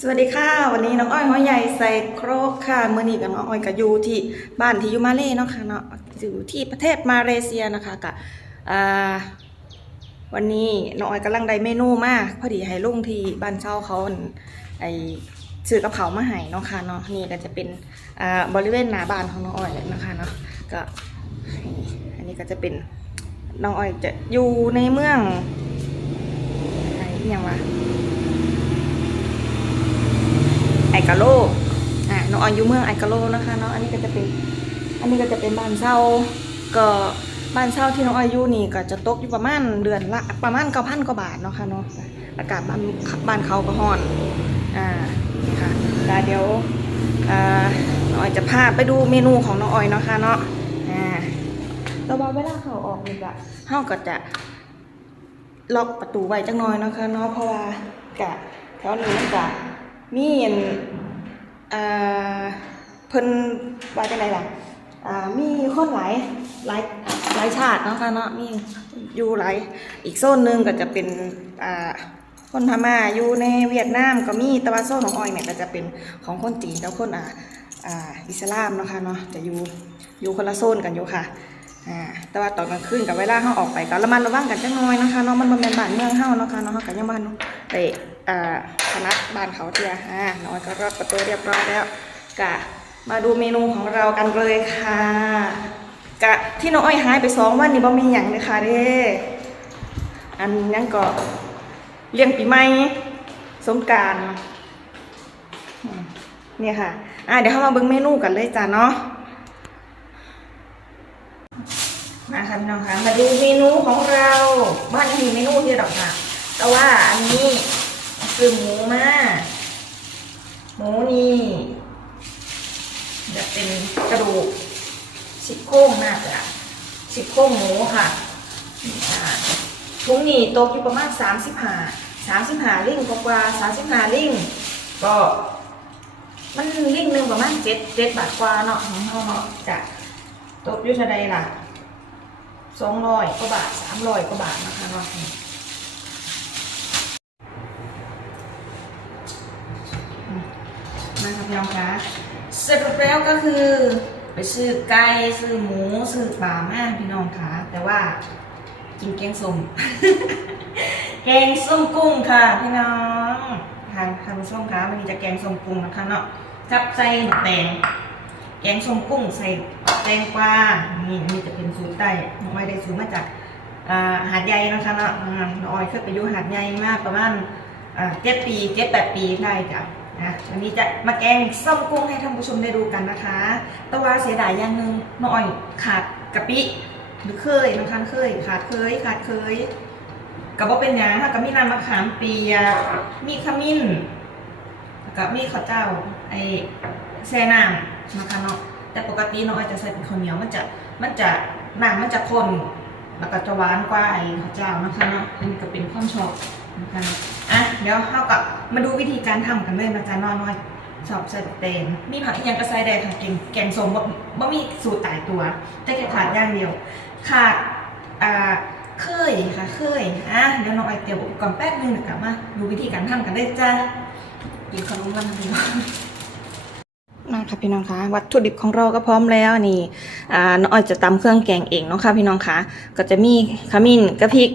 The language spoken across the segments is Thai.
สวัสดีค่ะ วันนี้น้องอ้อยห้อยใหญ่ใส่โครกค่ะเมื่อนี้กับน้องอ้อยกับยูที่บ้านที่ยูมาเล่เนาะค่ะเนาะอยู่ที่ประเทศมาเลเซียนะคะกับวันนี้น้องอ้อยกำลังได้เมนูมากพอดีให้ลุงที่บ้านเช่าเขาไอซื้อกับเขามาให้เนาะค่ะเนาะนี่ก็จะเป็นบริเวณหน้าบ้านของน้องอ้อยเลยนะคะเนาะก็อันนี้ก็จะเป็นน้องอ้อยจะอยู่ในเมืองอะไหนอหยังวะ ไอ กาโลอะน้องออยอยู่เมืองไอกาโลนะคะเนาะอันนี้ก็จะเป็นอันนี้ก็จะเป็นบ้านเช่าก็บ้านเช่าที่น้องออยอยู่นี่ก็จะตกอยู่ประมาณเดือนละประมาณเก้าพันกว่าบาทเนาะค่ะเนาะอากาศบ้านบ้านเขาก็ฮ้อนอ่านี่ค่ะแล้วเดี๋ยวอ่าน้องออยจะพาไปดูเมนูของน้องออยเนาะค่ะเนาะอ่าแต่ว่าเวลาเขาออกนี่ก็เฮาก็จะล็อกประตูไว้จังน้อยเนาะคะเนาะเพราะว่ากะแถวนี้มันกะ มีอันอ่าเพิ่นว่าจังไดล่ะอ่ามีคนหลายหลายหลายชาติเนาะค่ะเนาะมีอยู่หลายอีกโซนหนึ่งก็จะเป็นอ่าคนพม่าอยู่ในเวียดนามก็มีแต่ว่าโซนของออยเนี่ยก็จะเป็นของคนจีนกับคนอ่าอ่าอิสลามเนาะค่ะเนาะจะอยู่อยู่คนละโซนกันอยู่ค่ะ อ่าแต่ว่าตอนกลางคืนกับเวลาเขาออกไปก็ระมัดระวังกันจังน้อยนะคะเนาะมันบ่แม่นบ้านเมืองเฮาเนาะค่ะเนาะเฮาก็ยังบ้านไปอ่าคณะบ้านเขาเทียอ่าน้อยก็รอดประตูเรียบร้อยแล้วกะมาดูเมนูของเรากันเลยค่ะกะที่น้องอ้อยหายไปสองวันนี่บ่มีหยังเลยค่ะเด้อันยังก็เลี้ยงปีใหม่สงการเนี่ยค่ะอ่าเดี๋ยวเรามาเบิ่งเมนูกันเลยจ้ะเนาะ มาค่ะพี่น้องคะมาดูเมนูของเราบ้านมีเมนูที่ดอกค่ะ แต่ว่าอันนี้คือหมูมาหมูนี่จะเป็นกระดูกชิโครงน่าจะชิโครงหมูค่ะทุงนี่โตกอยู่ประมาณสามสิบห้าสามสิบห้าลิงกว่าสามสิบห้าลิงก็มันลิงหนึ่งประมาณเจ็ดเจ็ดบาทกว่าเนาะของเขาเนาะจะตกอยู่ท่าใดล่ะ สองร้อยกว่าบาทสามร้อยกว่าบาทนะคะเนาะมาครับพี่น้องคะเสร็จแล้วก็คือ ไปซื้อไก่ซื้อหมูซื้อปลามาพี่น้องคะแต่ว่ากินแกงส้มแกงส้มกุ้งค่ะพี่น้องทานทานผู้มคะวันนี้จะแกงส้มกุ้งนะคะเนาะจับใส่หมูแตงแกงส้มกุ้งใส่ ตงกวานี่อันนี้จะเป็นสูตรใต้น้องอ้อยได้สูตรมาจากหาดใหญ่นะคะเนาะน้องอ้อยเคยไปอยู่หาดใหญ่มากประมาณเจ็ดปีเจ็ดแปดปีได้จ้ะนะวันนี้จะมาแกงส้มกุ้งให้ท่านผู้ชมได้ดูกันนะคะ แต่ว่าเสียดายอย่างหนึ่งน้องอ้อยขาดกะปิหรือเคยนะคะเคยขาดเคยขาดเคยกับว่าเป็นยังค่ะกับมีน้ำมะขามเปียกมีขมิ้นกับมีข้าวเจ้าไอแซ่น้ำนะคะเนาะ แต่ปกติเนาะอาจจะใส่เป็นข้าวเหนียวมันจะมันจะหนังมันจะข้นแล้วก็จะหวานกว่าไอ้ข้าวเจ้านะคะเนาะอันนี้ก็เป็นความชอบนะคะอะเดี๋ยวเข้ากับมาดูวิธีการทำกันเลยนะจ๊ะน้อยน้อยชอบใส่เตนมีผักอีกอย่างก็ใส่ได้ค่ะแกงแกงส้มบ่บ่มีสูตรตายตัวแต่แค่ขาดอย่างเดียวขาดอ่าเคยค่ะเคยอะเดี๋ยวน้องไอเตรียมอุปกรณ์แป๊บนึงเดี๋ยวกลับมาดูวิธีการทำกันได้จ้ะกินขนมวันนี้มา ค่ะพี่น้องคะวัตถุดิบของเราก็พร้อมแล้วนี่อ่าน้องอ้อยจะตำเครื่องแกงเองเนาะค่ะพี่น้องคะก็จะมีขมิ้นกระพริก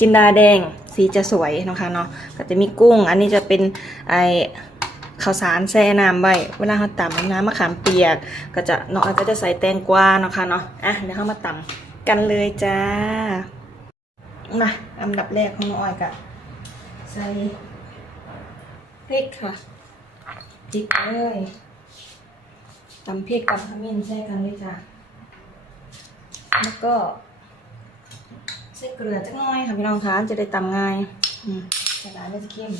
จินดาแดงสีจะสวยเนาะคะเนาะก็จะมีกุ้ง อันนี้จะเป็นไอข้าวสารแช่น้ำไว้เวลาเราตำน้ำมะขามเปียก ก็จะน้องอ้อยก็จะใส่แตงกวาเนาะค่ะเนาะอะเดี๋ยวเรามาตำกันเลยจ้ามาอันดับแรกของน้องอ้อยกะใส่พริกค่ะพริกเลย ตำพริกกับขมิ้นใช่กันเลยจ้ะแล้วก็ใส่เกลือจักหน่อยค่ะพี่น้องคะจะได้ตำง่ายใส่ร้านไม่จะเข้ม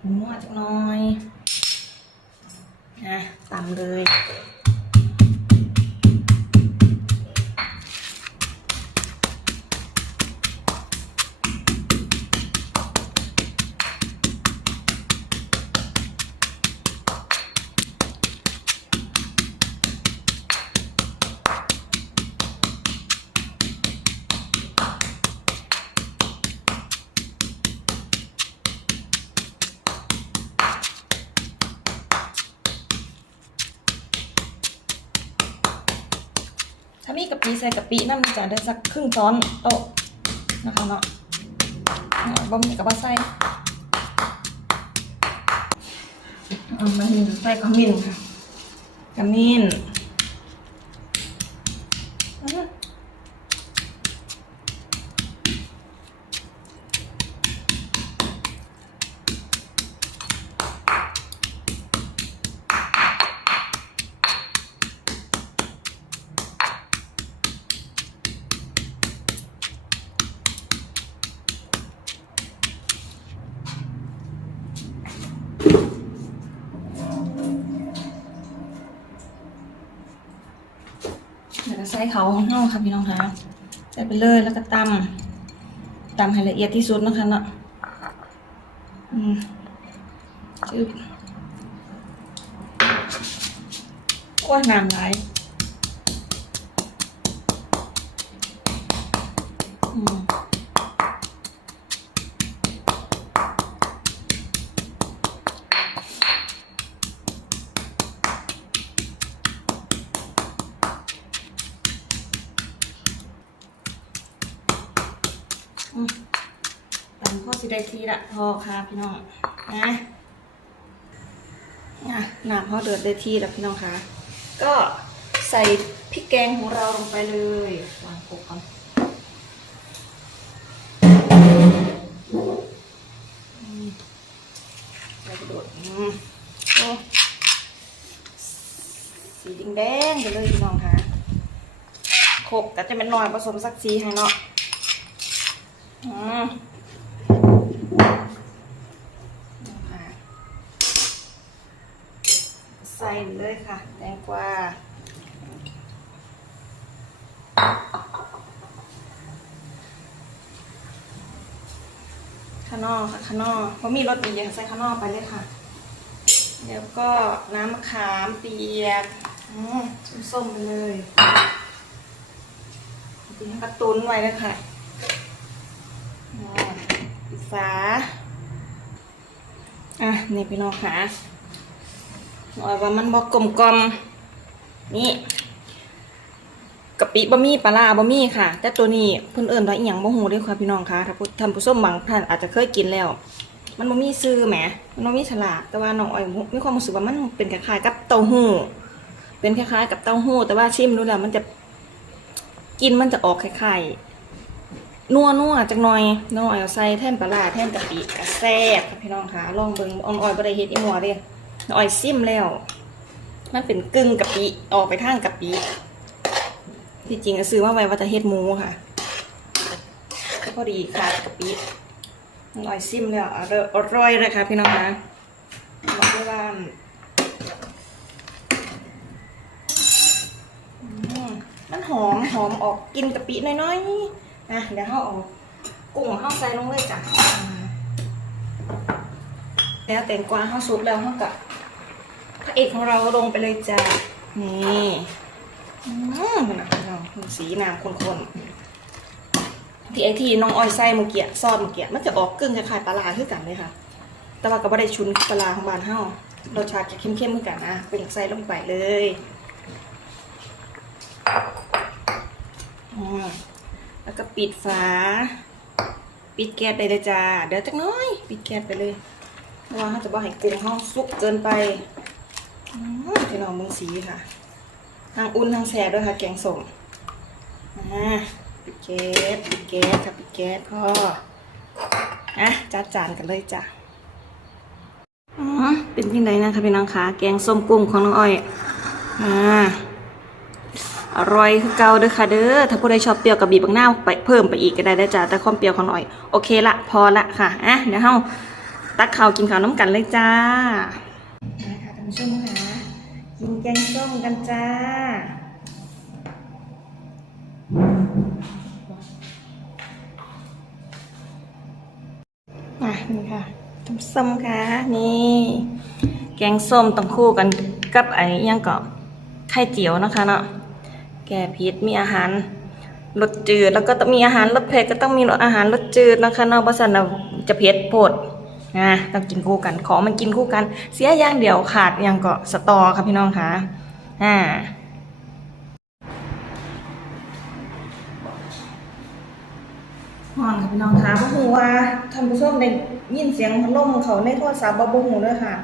หมูมั่วจักหน่อยนะตำเลย กะปิใส่กะปิน้ำจะได้สักครึ่งช้อนโต๊ะนะคะเนาะบ่มีกับว่าใส่เอามาหินใส่ขมิ้นค่ะกะมิ้นอะ ใส่เขาของเฮาค่ะพี่น้องคะใส่ไปเลยแล้วก็ตำตำให้ละเอียดที่สุดนะคะเนาะอืมจืดโอ้ยน้ำไหลอืม ได้ทีละพอค่ะพี่น้องนะอะน้ำเขาเดือดได้ที่แล้วพี่น้องคะก็ใส่พริกแกงของเราลงไปเลยวางโขกก่อนใส่กระโดดสีแดงๆไปเลยพี่น้องคะโขกก็จะเป็นหน่อยผสมสักสีให้เนาะอืมนะคะใส่เลยค่ะ แตงกวาข้างนอกค่ะ ข้างนอกเพราะมีรสดีใส่ข้างนอกไปเลยค่ะเดี๋ยวก็น้ำมะขามเปียกอืมส้มๆไปเลยตีให้กระตุ้นไว้เลยค่ะอ่าปิดฝาอะนี่พี่น้องค่ะหน่อยว่ามันบอกกลมกลมๆนี่ กะปิบะหมี่ปลาร้าบะหมี่ค่ะ แต่ตัวนี้เพิ่นเอิ่นว่าอีหยังบ่ฮู้เด้อค่ะพี่น้องค่ะถ้าท่านผู้ชมบางท่านอาจจะเคยกินแล้ว มันบ่มีซื้อแหมมันบ่มีฉลากแต่ว่าน้องอ้อยมีความรู้สึกว่ามันเป็นคล้ายๆกับเต้าหู้เป็นคล้ายๆกับเต้าหู้แต่ว่าชิมดูแล้วมันจะกินมันจะออกคล้ายๆนัวนัวๆจักหน่อยน้องอ้อยใส่แท่นปลาร้าแท่นกะปิกะแซ่บค่ะพี่น้องค่ะลองเบิ่งอ่อนอ้อยบ่ได้เฮ็ดอีหมัวเด้น้องอ้อยซิมแล้ว มันเป็นกึ่งกะปิออกไปทางกะปิ ที่จริงก็ซื้อมาไว้ว่าจะเฮ็ดหมูค่ะก็พอดีค่ะกะปิน้อยซิมแล้วอร่อยอร่อยเลยค่ะพี่น้องค่ะบอกได้ว่าอืมมันหอมหอมออกกินกะปิน้อยๆอะเดี๋ยวเขาเอากุ้งของเขาใส่ลงเลยจ้ะแล้วแตงกวาเขาซุปแล้วเขากับพระเอกของเราลงไปเลยจ้ะนี่ อืมนาดเราสีน้ำข้นๆที่ไอที่น้องออยใส่เมื่อกี้ซอสเมื่อกี้มันจะออกกึ่งคล้ายๆปลาร้าคือกันเลยค่ะ แต่ว่าก็ไม่ได้ชุนปลาร้าของบ้านเฮารสชาติจะเข้มๆเหมือนกันนะเป็นใส่ลงไปเลยอืมแล้วก็ปิดฝา ปิดแก๊สไปเลยจ้า เดี๋ยวจักน้อย ปิดแก๊สไปเลยเพราะว่าเขาจะบอกให้กุ้งเขาสุกเกินไปอืมพี่น้องมึงสีค่ะ ทางอุ่นทางแสบด้วยค่ะ แกงส้มอ่าปิดแก๊สปิดแก๊สค่ะปิดแก๊สพ่ออะจัดจานกันเลยจ้ะอ๋อเป็นยังไงนะคะพี่น้องคะแกงส้มกุ้งของน้องอ้อยอ่าอร่อยคือเก่าเด้อค่ะเด้อถ้าผู้ใดชอบเปรี้ยวกับบีบบางหน้าไปเพิ่มไปอีกก็ได้ได้จ้าแต่ความเปรี้ยวของน่อยโอเคละพอละค่ะอะเดี๋ยวเฮาตักข้าวกินข้าวน้ำกันเลยจ้ามาค่ะท่านผู้ชมค่ะ กินแกงส้มกันจ้าอะนี่ค่ะท่านผู้มค่ะ นี่ แกงส้มต้องคู่กันกับไอ้ยังก็ไข่เจียวนะคะเนาะ แก้พิษมีอาหารรสจืด แล้วก็ต้องมีอาหารรสเผ็ดก็ต้องมีอาหารรสจืดนะคะเนอกภาษาเราจะเผ็ดโพด นะต้องกินคู่กัน ของมันกินคู่กัน เสียอย่างเดียวขาดอย่างก็สตอครับพี่น้องคะอ่าหอนครับพี่น้องคะพ่หูว่าท่านผู้ชมได้ยินเสียงพัดลมเขาในโทรศัพท์บ่บ่หูด้วยค่ะ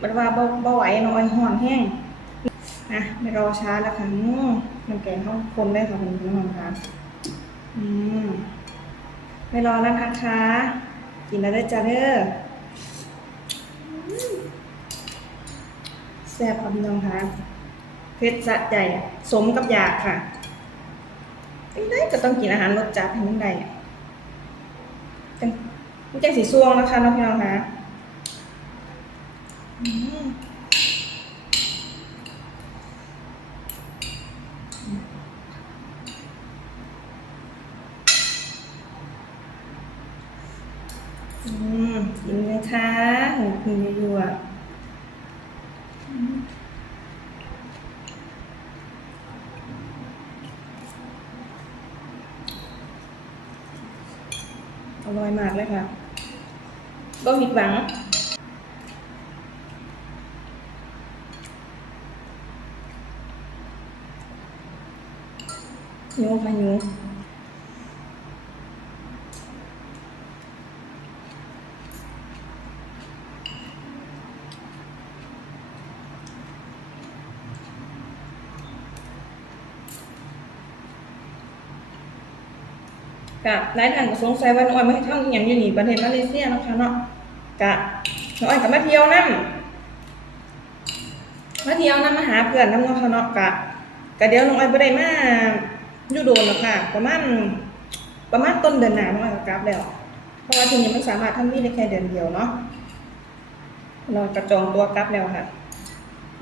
บัดว่าบ่บ่ไหวน้อยหอนแห้งนะไม่รอช้าแล้วค่ะน้นแกงท้องคนได้ค่ะพี่น้องคะอืมไม่รอแล้วนะคะกินแล้วได้จ้าเด้อ แซ่บค่ะพี่น้องคะเผ็ดสะใจสมกับอยากค่ะไม่ได้ก็ต้องกินอาหารรสจัดให้มันได้จังมันจังสีซ่วงนะคะน้องพี่น้องคะอืมอืมกินเลยค่ะหูคุณยัวอืมอร่อยมาก เลยค่ะก็ผิดหวังหิวค่ะ หิวกะนายท่านก็สงสัยว่าน้องอ้อยมาเฮ็ดทำอหย่างอยู่นี่ประเทศมาเลเซียนะคะเนาะกะน้องอ้อยก็มาเที่ยวนํมาเที่ยวนํมาหาเพื่อนนํเนาะค่ะเนาะกะกะเดี๋ยวน้องอ้อยบ่ได้มาอยู่โดนหรอกค่ะ ประมาณประมาณต้นเดือนหน้าน้องอ้อยก็กลับแล้ว เพราะว่าทีนี้มันสามารถทำวีได้แค่เดือนเดียวเนาะเรากระจองตัวกลับแล้วค่ะ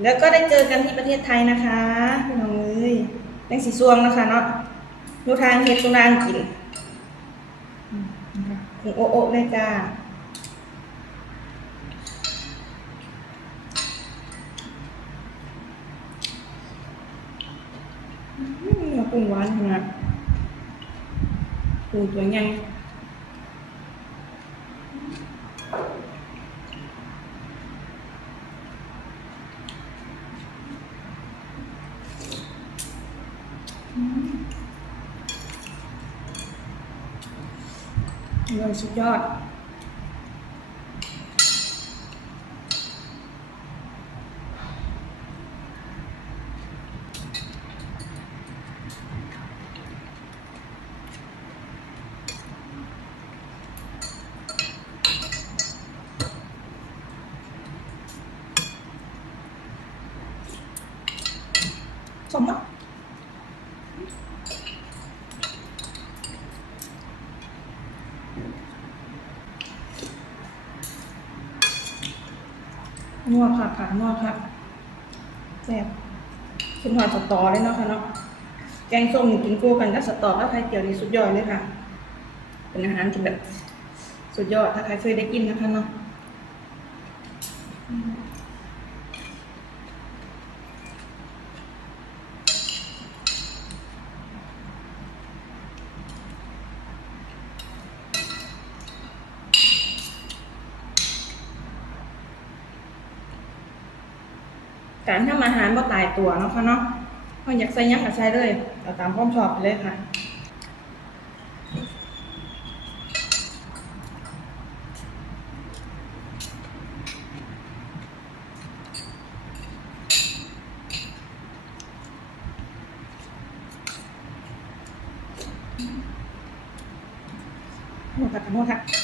แล้วก็ได้เจอกันที่ประเทศไทยนะคะน้องเอ้ยแตงสีซวงนะคะเนาะดูทางเฮ็ดสุนางกิน หุงโอโอเลยจ้าอืมกุ้งหวานขนาดกุ้งตัวใหญ่ สุดยอด สมมตินั วค่ะค่ะนัวค่ะแซ่บขึ้นหอยสตอเลยเนาะค่ะเนาะแกงส้มกินคู่กันกับสตอกับไข่เจียวนี่สุดยอดเลยค่ะ เป็นอาหารที่แบบสุดยอดถ้าใครเคยได้กินนะคะเนาะอืมการทำอาหาร บ่ตายตัวเนาะค่ะเนาะพออยากใส่ยังก็ใส่เลยเอาตามความชอบไปเลยค่ะหมดค่ะหมดค่ะ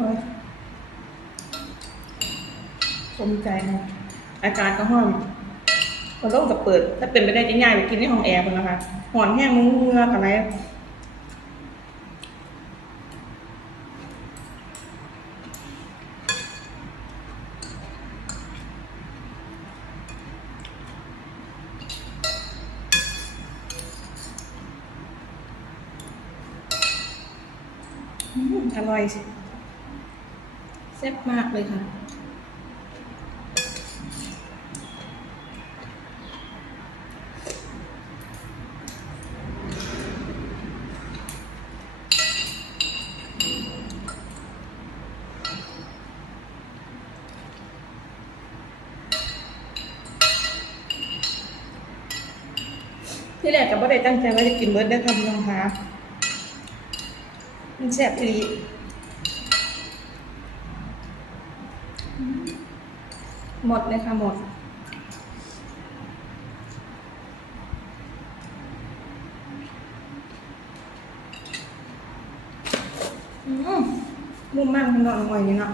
ร่อยสมใจนะอากาศก็ห้อนพอต้องกับเปิด ถ้าเป็นไปได้จะง่ายไปกินในห้องแอร์คนนะคะหอนแห้งมึงเงือกอะไรอืมอร่อยสิ แซ่บมากเลยค่ะ ที่แรกก็บ่ได้ตั้งใจว่าจะกินเบิร์ดได้อค่ะพี่น้องคะมันแซ่บอีหลีอืม หมดเลยค่ะหมด อืมมุ่มมากพี่น้องอร่อยนี่เนาะ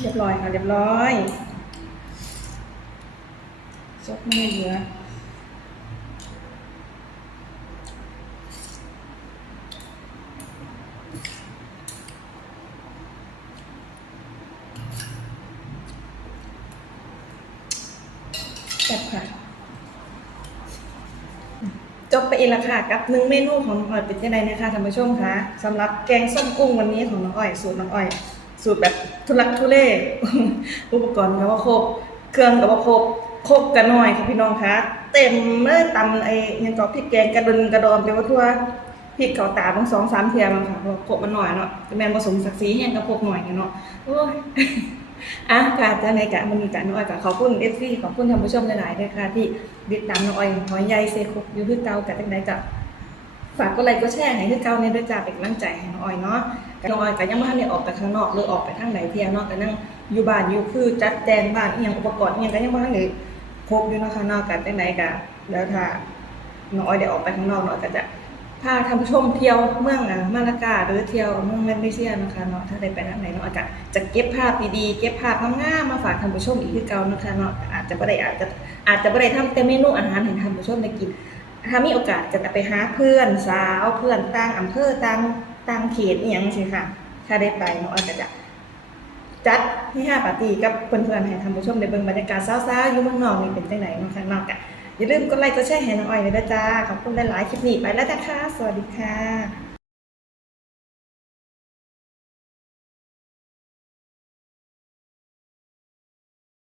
เรียบร้อยค่ะเรียบร้อยซดไม่เหลือแซ่บค่ะ จ บไปอีกแล้วค่ะกับหนึ่งเมนูของน้องอ้อยเป็นยังไงนะคะท่านผู้ชมคะสำหรับแกงส้มกุ้งวันนี้ของน้องอ้อยสูตรน้องอ้อย สูตรแบบทุลักทุเลอุปกรณ์ก็ว่าครบเครื่องก็ว่าครบครบกันหน่อยค่ะพี่น้องคะเต็มเลยตำไอ้ยังก็พริกแกงกระดนกระดอนไปว่าทั่วพริกเกาตาบางสองสามเทียมค่ะเพราะครบมันหน่อยเนาะแต่แมนผสมศักดิ์ศรีแห้งกับครบหน่อยเนาะโอ้ย อะค่ะจะในการมันมีการน้อยกับขอบคุณเอฟซีขอบคุณท่านผู้ชมหลายๆด้วยค่ะที่ติดตามน้องออยหอยใยเซคุกยู่คือเก่ากับจังไดกับฝากกดไลค์กดแชร์ให้คือเก่าในด้วยจ้าเป็นกำลังใจให้น้องออยเนาะน้องอ้อยก็ยังไม่ทันได้ออกไปข้างนอกหรือออกไปทางไหนเที่ยวเนาะก็นั่งอยู่บ้านอยู่คือจัดแจงบ้านอีหยังอุปกรณ์อีหยังก็ยังไม่ทันได้ครบอยู่นะคะนอกกันจังไดก็แล้วถ้าน้องออยได้ออกไปข้างนอกเนาะก็จะ พาท่านผู้ชมเที่ยวเมืองอะมาลากาหรือเที่ยวเมืองเลเซียนะคะเนาะถ้าได้ไปทางไหนเนาะอาจจะจะเก็บภาพดีๆเก็บภาพงามๆมาฝากท่านผู้ชมอีกคือเก่านะคะเนาะอาจจะบ่ได้อาจจะอาจจะบ่ได้ทำแต่เมนูอาหารให้ท่านผู้ชมได้กิน ถ้ามีโอกาสจะไปหาเพื่อนสาวเพื่อนต่างอำเภอต่างต่างเขตอหย่างสิค่ะ ถ้าได้ไปเนาะอาจจะจัดให้ห้าปาร์ตี้กับเพื่อนๆให้ท่านผู้ชมได้เบิ่งบรรยากาศสาๆอยู่เมืองนอกนี่เป็นจังไดเนาะค่ะเนาะก็ อย่าลืมกดไลค์กดแชร์ให้น้องอ้อยเลยนะจ้าขอบคุณหลายๆคลิปนี้ไปแล้วนะคะ สวัสดีค่ะ